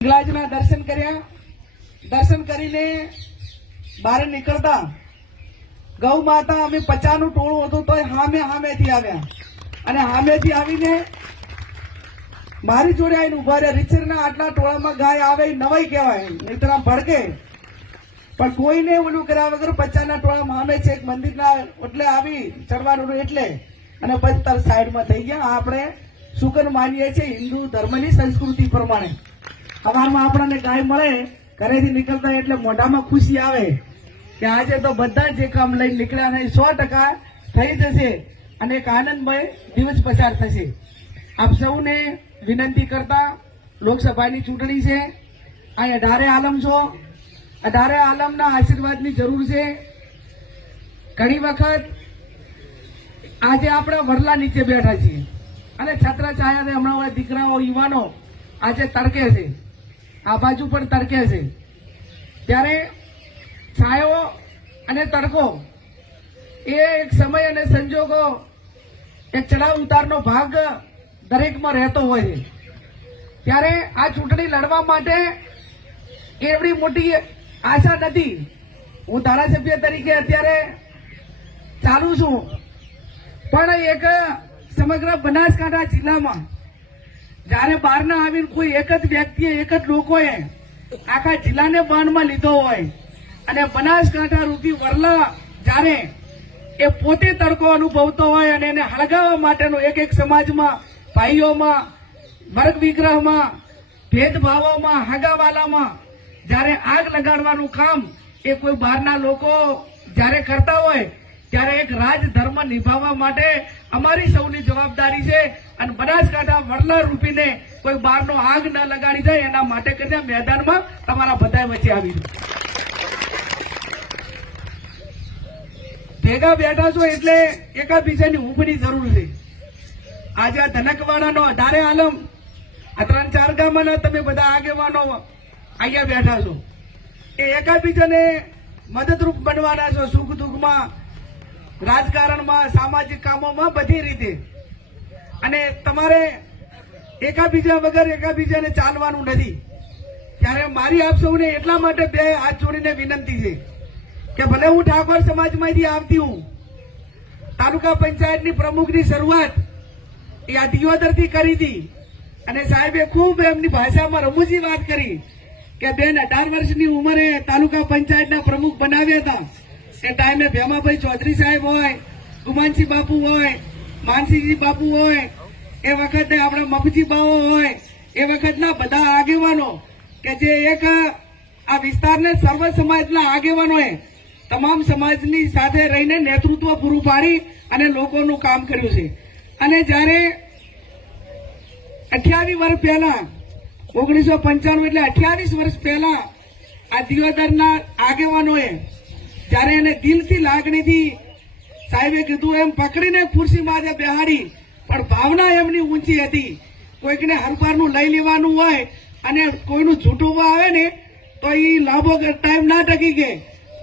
હિંગલાજના દર્શન કર્યા। દર્શન કરીને બહાર નીકળતા ગૌ માતા અમે 50 નું ટોળું હતું તો હામેથી આવ્યા અને હામેથી આવીને મારી જોડે આવીને ઉભા રહ્યા। રીચરના આટલા ટોળામાં ગાય આવે નવાઈ કહેવાય, નહીતર આમ ભડકે, પણ કોઈને ઓલું કર્યા વગર 50 ના ટોળામાં હામે છે એક મંદિરના એટલે આવી ચડવાનું એટલે અને પછી તાર સાઈડમાં થઈ ગયા। આપણે સુકન માનીએ છીએ હિન્દુ ધર્મની સંસ્કૃતિ પ્રમાણે। સવારમાં આપણને ગાય મળે ઘરેથી નીકળતા એટલે મોઢામાં ખુશી આવે કે આજે તો બધા જે કામ લઈને નીકળ્યા ને 100% થઈ જશે અને એક આનંદમય દિવસ પસાર થશે। આપ સૌને વિનંતી કરતા લોકસભાની ચૂંટણી છે, અહીં 18 આલમ છો, 18 આલમના આશીર્વાદની જરૂર છે। ઘણી વખત આજે આપણે વરલા નીચે બેઠા છીએ અને છત્રછાયા હમણાં દીકરાઓ યુવાનો આજે તડકે છે, આ બાજુ પણ તડકે છે, ત્યારે છાયો અને તડકો એ એક સમય અને સંજોગો એક ચડાવ ઉતારનો ભાગ દરેકમાં રહેતો હોય છે। ત્યારે આ ચૂંટણી લડવા માટે એવડી મોટી આશા નથી। હું ધારાસભ્ય તરીકે અત્યારે ચાલુ છું, પણ એક સમગ્ર બનાસકાંઠા જિલ્લામાં જયારે બહારના આવીને કોઈ એક જ વ્યક્તિએ એક જ લોકોએ આખા જિલ્લાને બાનમાં લીધો હોય અને બનાસકાંઠા રૂપી વરલા જયારે એ પોતે તડકો અનુભવતો હોય અને એને હળગાવવા માટેનો એક સમાજમાં, ભાઈઓમાં, વર્ગ વિગ્રહમાં, ભેદભાવોમાં, હગાવાલામાં જયારે આગ લગાડવાનું કામ એ કોઈ બહારના લોકો જયારે કરતા હોય ત્યારે એક રાજધર્મ નિભાવવા માટે અમારી સૌની જવાબદારી છે અને બનાસકાંઠા વરલા રૂપીને કોઈ બહારનો આગ ન લગાડી જાય એના માટે કરીને મેદાનમાં તમારા બધા વચ્ચે આવી ભેગા બેઠા છો એટલે એકાબીજાની ઊંઘની જરૂર છે। આજે આ ધનકવાડાનો 18 આલમ, આ 3-4 ગામના તમે બધા આગેવાનો અહીંયા બેઠા છો, એ એકાબીજાને મદદરૂપ બનવાના છો સુખ દુઃખમાં, રાજકારણમાં, સામાજિક કામોમાં, બધી રીતે। અને તમારે એકાબીજા વગર એકાબીજાને ચાલવાનું નથી। ત્યારે મારી આપ સૌને એટલા માટે બે હાથ જોડીને વિનંતી છે કે ભલે હું ઠાકોર સમાજમાંથી આવતી હું, તાલુકા પંચાયતની પ્રમુખની શરૂઆત એ આ દિયોદરથી કરી હતી અને સાહેબે ખૂબ એમની ભાષામાં રમૂજી વાત કરી કે બેન 18 વર્ષની ઉંમરે તાલુકા પંચાયતના પ્રમુખ બનાવ્યા હતા। એ ટાઈમે ભેમાભાઈ ચૌધરી સાહેબ હોય, ગુમાનસિંહ બાપુ હોય, માનસિંહજી બાપુ હોય, એ વખતે આપણા મફજી બાવો હોય, એ વખતના બધા આગેવાનો કે જે એક આ વિસ્તારને સર્વ સમાજના આગેવાનોએ તમામ સમાજની સાથે રહીને નેતૃત્વ પૂરું પાડી અને લોકોનું કામ કર્યું છે। અને જયારે 28 વર્ષ પહેલા 1995 એટલે 28 વર્ષ પહેલા આ દિયોદરના આગેવાનોએ જયારે એને દિલથી લાગણીથી સાહેબે કીધું એમ પકડીને ખુરશી માથે બેહાડી, પણ ભાવના એમની ઊંચી હતી। કોઈકને હરપારનું લઈ લેવાનું હોય અને કોઈનું જૂઠું આવે ને તો એ લાંબો ટાઈમ ના ટકી ગયે,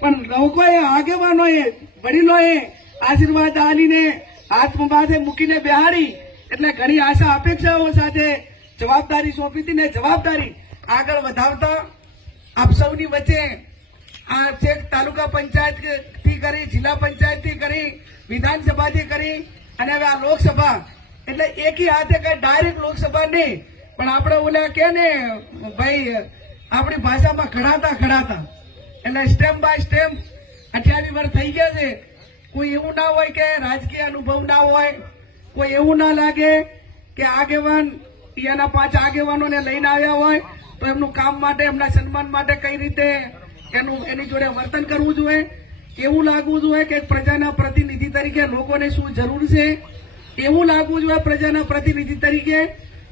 પણ લોકોએ, આગેવાનોએ, વડીલોએ આશીર્વાદ આલીને હાથ માથે મૂકીને બેહાડી એટલે ઘણી આશા અપેક્ષાઓ સાથે જવાબદારી સોંપી હતી ને જવાબદારી આગળ વધાવતા આપ સૌની વચ્ચે આ ચેક તાલુકા પંચાયત થી કરી, જિલ્લા પંચાયત થી કરી, વિધાનસભાથી કરી અને હવે આ લોકસભા એટલે એકી હાથે કઈ ડાયરેક્ટ લોકસભા નહીં, પણ આપણે ઓલા કે ને ભાઈ આપણી ભાષામાં ખડાતા એટલે સ્ટેપ બાય સ્ટેપ 28 વર્ષ થઈ ગયા છે। કોઈ એવું ના હોય કે રાજકીય અનુભવ ના હોય, કોઈ એવું ના લાગે કે આગેવાન એના 5 આગેવાનોને લઈને આવ્યા હોય તો એમનું કામ માટે, એમના સન્માન માટે કઈ રીતે એની જોડે વર્તન કરવું જોઈએ, એવું લાગવું જોઈએ કે પ્રજાના પ્રતિનિધિ તરીકે લોકોને શું જરૂર છે, એવું લાગવું જોઈએ પ્રજાના પ્રતિનિધિ તરીકે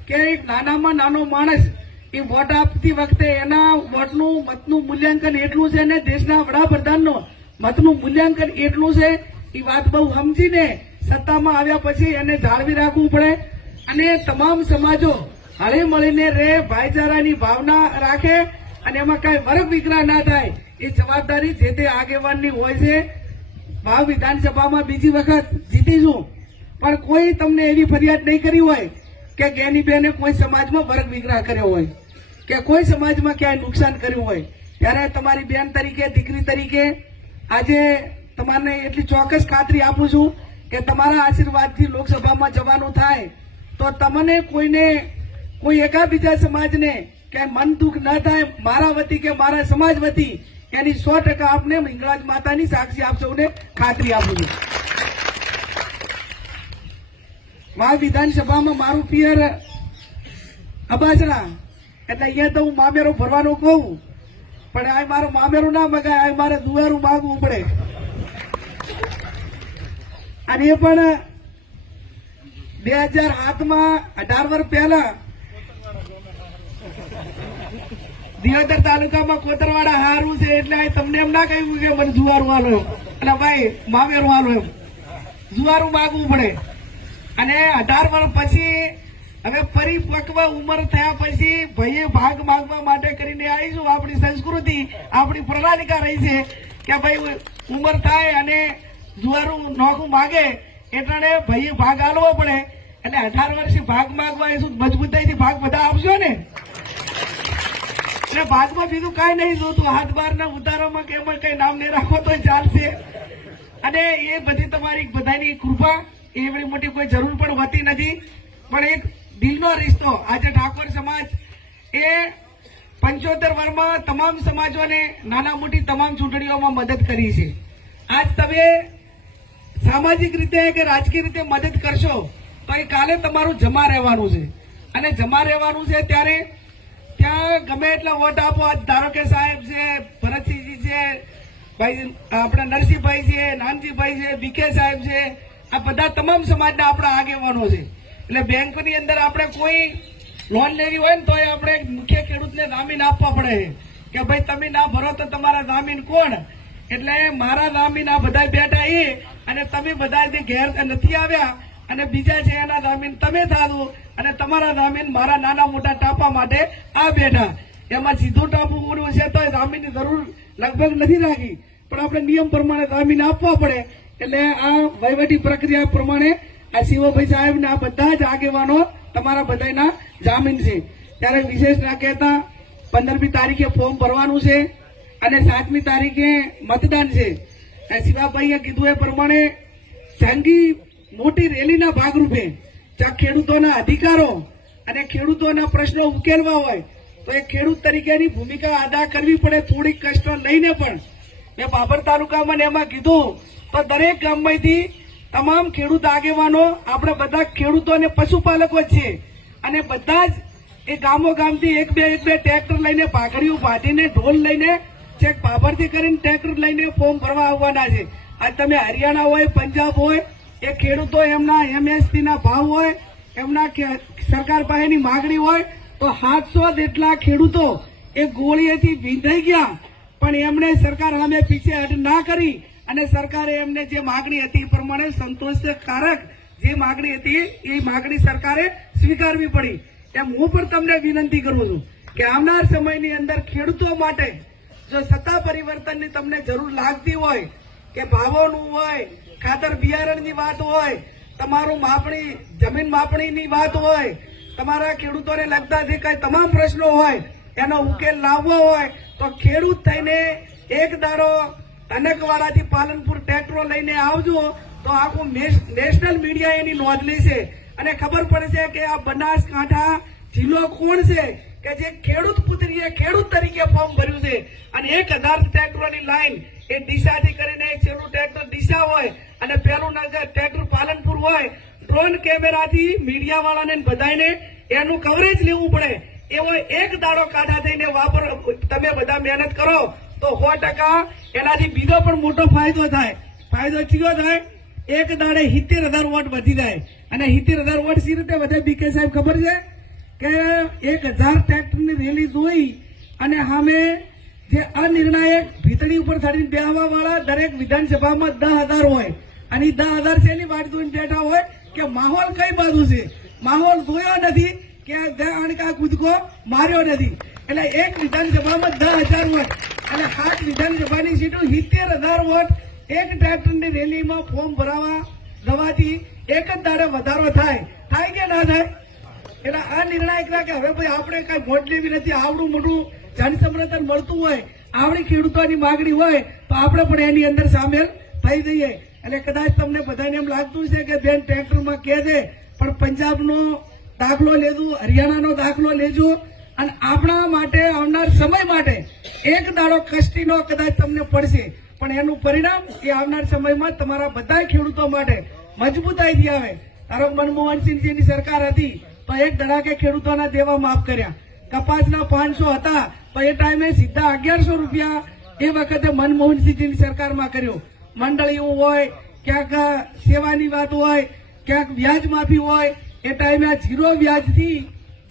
કે એક નાનામાં નાનો માણસ એ વોટ આપતી વખતે એના વોટનું મતનું મૂલ્યાંકન એટલું છે અને દેશના વડાપ્રધાનનો મતનું મૂલ્યાંકન એટલું છે, એ વાત બહુ સમજીને સત્તામાં આવ્યા પછી એને જાળવી રાખવું પડે અને તમામ સમાજો હળી મળીને રહે, ભાઈચારાની ભાવના રાખે અને એમાં કઈ વર્ગ વિગ્રહ ના થાય એ જવાબદારી જે તે આગેવાનની હોય છે। ભાવ વિધાનસભામાં બીજી વખત જીતીશું, પણ કોઈ તમને એવી ફરિયાદ નહીં કરી હોય કે જ્ઞાનીબેને કોઈ સમાજમાં વર્ગ વિગ્રહ કર્યો હોય। કે કોઈ સમાજમાં ક્યાંય નુકસાન કર્યું હોય, ત્યારે તમારી બેન તરીકે, દીકરી તરીકે આજે તમારે એટલી ચોક્કસ ખાતરી આપું છું કે તમારા આશીર્વાદથી લોકસભામાં જવાનું થાય તો તમને કોઈ એકાબીજા સમાજને ક્યાંય મન દુઃખ ન થાય, મારા વતી કે મારા સમાજ વતી એની 100% આપને હિંગળાજ માતાની સાક્ષી આપ સૌને ખાતરી આપું છું. મા વિધાનસભામાં મારું પિયર અબાસણા, એટલે અહીંયા તો હું મામેરું ભરવાનું કહું, પણ આ મારું મામેરું ના મગાય, આ મારે દુવારું માગવું પડે. અને એ પણ 2007માં 18 વર્ષ પહેલા દિયોદર તાલુકામાં કોતરવાડા હારું છે, એટલે તમને એમ ના કહ્યું કે મને જુવારું હાલો, એટલે ભાઈ મામેરું હાલો, એમ જુવારું માગવું પડે. અને 18 વર્ષ પછી હવે પરિપક્વ ઉંમર થયા પછી ભાઈએ ભાગ માંગવા માટે કરીને આવીશું. આપણી સંસ્કૃતિ, આપણી પ્રણાલિકા રહી છે કે ભાઈ ઉંમર થાય અને જુવારું નોખું માગે એટલે ભાઈએ ભાગ આલવો પડે. એટલે 18 વર્ષથી ભાગ માંગવા એ શું મજબૂતાઈથી ભાગ બધા આપશો ને? એટલે ભાગમાં બીજું કઈ નહીં જોતું, હાથ બારના ઉતારોમાં કે એમાં કઈ નામ નહીં રાખો તો ચાલશે. અને એ બધી તમારી બધાની કૃપા, એવડી મોટી કોઈ જરૂર પણ હોતી નથી, પણ એક દિલનો રિશ્તો. આજે ઠાકોર સમાજ એ 75 વર્ષમાં તમામ સમાજોને નાના મોટી તમામ ચૂંટણીઓમાં મદદ કરી છે. આજ તમે સામાજિક રીતે કે રાજકીય રીતે મદદ કરશો તો એ કાલે તમારું જમા રહેવાનું છે. અને જમા રહેવાનું છે ત્યારે ત્યાં ગમે એટલા વોટ આપો. આજ ધારો કે સાહેબ છે, ભરતસિંહજી છે, ભાઈ આપણા નરસિંહભાઈ છે, નાનજીભાઈ છે, બીકે સાહેબ છે, આ બધા તમામ સમાજના આપણા આગેવાનો છે. એટલે બેંકની અંદર આપણે કોઈ લોન લેવી હોય ને તો આપણે મુખ્ય ખેડૂતને જામીન આપવા પડે કે ભાઈ તમે ના ભરો તો તમારા જામીન કોણ? એટલે મારા જામીન આ બધા બેઠા એ, અને તમે બધા જે ઘેર નથી આવ્યા અને બીજા છે એના જામીન તમે થાજો, અને તમારા જામીન મારા નાના મોટા ટાપા માટે આ બેઠા. એમાં સીધું ટાપું પૂરું છે તો જામીનની જરૂર લગભગ નથી રાખી, પણ આપણે નિયમ પ્રમાણે જામીન આપવા પડે. એટલે આ વહીવટી પ્રક્રિયા પ્રમાણે આ શિવભાઈ સાહેબ ને આ બધા જ આગેવાનો તમારા બધાના જામીન છે. ત્યારે વિશેષ ના કહેતા 15મી તારીખે ફોર્મ ભરવાનું છે અને 7મી તારીખે મતદાન છે. શિવાભાઈએ કીધું એ પ્રમાણે જંગી મોટી રેલીના ભાગરૂપે જ્યાં ખેડૂતોના અધિકારો અને ખેડૂતોના પ્રશ્નો ઉકેલવા હોય તો એ ખેડૂત તરીકેની ભૂમિકા અદા કરવી પડે, થોડીક કષ્ટ લઈને પણ. મેં બાબર તાલુકામાં એમાં કીધું તો દરેક ગામમાંથી તમામ ખેડૂત આગેવાનો, આપણે બધા ખેડૂતો અને પશુપાલકો જ છે, અને બધા જ એ ગામો ગામથી એક બે ટ્રેક્ટર લઈને, ભાગડીઓ બાંધીને, ઢોલ લઈને ચેક બાબરથી કરીને ટ્રેક્ટર લઈને ફોર્મ ભરવા આવવાના છે. આજ તમે હરિયાણા હોય, પંજાબ હોય, એ ખેડૂતો એમના MSP ના ભાવ હોય, એમના સરકાર પાસેની માગણી હોય તો 700 જેટલા ખેડૂતો એ ગોળીએથી વિંધાઈ ગયા, પણ એમણે સરકાર સામે પીછેહટ ના કરી અને સરકારે એમને જે માગણી હતી એ પ્રમાણે સંતોષકારક જે માગણી હતી એ માગણી સરકારે સ્વીકારવી પડી. એમ હું પણ તમને વિનંતી કરું છું કે આવનાર સમયની અંદર ખેડૂતો માટે જો સત્તા પરિવર્તનની તમને જરૂર લાગતી હોય કે ભાવોનું હોય, ખાતર બિયારણની વાત હોય, તમારું માપણી જમીન માપણીની વાત હોય, તમારા ખેડૂતોને લગતા જે કઈ તમામ પ્રશ્નો હોય એનો ઉકેલ લાવવો હોય તો ખેડૂત થઈને એક દાડો અનકવાડાથી પાલનપુર ટ્રેક્ટરો લઈને આવજો તો આખું નેશનલ મીડિયા એની નોંધ લેશે અને ખબર પડશે કે આ બનાસકાંઠા જિલ્લો કોણ છે કે જે ખેડૂત પુત્રીએ ખેડૂત તરીકે ફોર્મ ભર્યું છે. અને 1000 ટ્રેક્ટરોની લાઈન એ ડીસાથી કરીને એક છેલ્લું ટ્રેક્ટર ડીસા હોય અને પહેલું ટ્રેક્ટર પાલનપુર હોય. ડ્રોન કેમેરાથી મીડિયા વાળાને બધાને એનું કવરેજ લેવું પડે. એવો એક દાડો કાઢા થઈને તમે બધા મહેનત કરો તો 100% એનાથી બીજો પણ મોટો ફાયદો થાય. ફાયદો ચીયો થાય? એક દાડે 70,000 વોટ વધી જાય. અને 70,000 વોટ સી રીતે વધે બીકે સાહેબ ખબર છે કે 1000 ટ્રેક્ટરની રેલી જોઈ અને સામે જે અનિર્ણાયક ભીતળી ઉપર ચડીને બેહવા વાળા દરેક વિધાનસભામાં 10,000 હોય અને 10,000 શેની વાટ જોઈને બેઠા હોય કે માહોલ કઈ બાજુ છે. માહોલ જોયો નથી કે અણકા કૂદકો માર્યો નથી. એટલે એક વિધાનસભામાં 10,000 વોટ અને 7 વિધાનસભાની સીટો 70,000 વોટ એક ટ્રેક્ટરની રેલીમાં ફોર્મ ભરાવા જવાથી એક જ દાડે વધારો થાય કે ના થાય? એટલે આ નિર્ણાયક ના કે હવે ભાઈ આપણે કઈ વોટ લેવી નથી, આવડું મોટું જનસમર્થન મળતું હોય, આવડી ખેડૂતોની માંગણી હોય તો આપણે પણ એની અંદર સામેલ થઈ જઈએ. એટલે કદાચ તમને બધાને એમ લાગતું છે કે બેન ટ્રેક્ટરમાં કે છે, પણ પંજાબનો દાખલો લેજો, હરિયાણાનો દાખલો લેજો, અને આપણા માટે આવનાર સમય માટે એક દાડો કષ્ટીનો કદાચ તમને પડશે, પણ એનું પરિણામ એ આવનાર સમયમાં તમારા બધા ખેડૂતો માટે મજબૂતાઈથી આવે. ધારો મનમોહનસિંહજીની સરકાર હતી તો એક ધડાકે ખેડૂતોના દેવા માફ કર્યા, કપાસના 500 હતા તો એ ટાઈમે સીધા 1100 રૂપિયા એ વખતે મનમોહનસિંહજીની સરકારમાં કર્યો. મંડળીઓ હોય, ક્યાંક સેવાની વાત હોય, ક્યાંક વ્યાજ માફી હોય, એ ટાઈમે આ 0 વ્યાજથી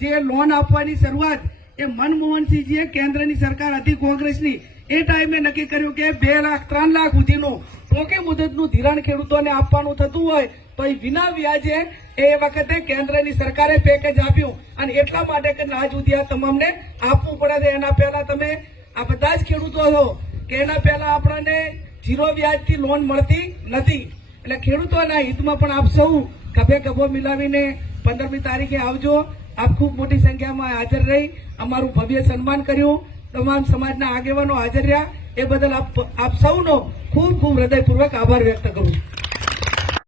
જે લોન આપવાની શરૂઆત એ મનમોહનસિંહજીએ કેન્દ્રની સરકાર હતી કોંગ્રેસની એ ટાઈમે નક્કી કર્યું કે 2 લાખ 3 લાખ સુધીનું ટોકે મુદતનું ધિરાણ ખેડૂતોને આપવાનું થતું હોય તો એ વિના વ્યાજે એ વખતે કેન્દ્રની સરકારે પેકેજ આપ્યું. અને એટલા માટે કે આજ સુધી આ તમામને આપવું પડે છે. એના પહેલા તમે આ બધા જ ખેડૂતો છો કે એના પહેલા આપણને 0 વ્યાજથી લોન મળતી નથી. એટલે ખેડૂતોના હિતમાં પણ આપ સૌ ખભે ખભો મિલાવીને 15મી તારીખે આવજો. આપ ખૂબ મોટી સંખ્યામાં હાજર રહી અમારું ભવ્ય સન્માન કર્યું. તમામ સમાજના આગેવાનો હાજર રહ્યા એ બદલ આપ સૌનો ખૂબ ખૂબ હૃદયપૂર્વક આભાર વ્યક્ત કરું.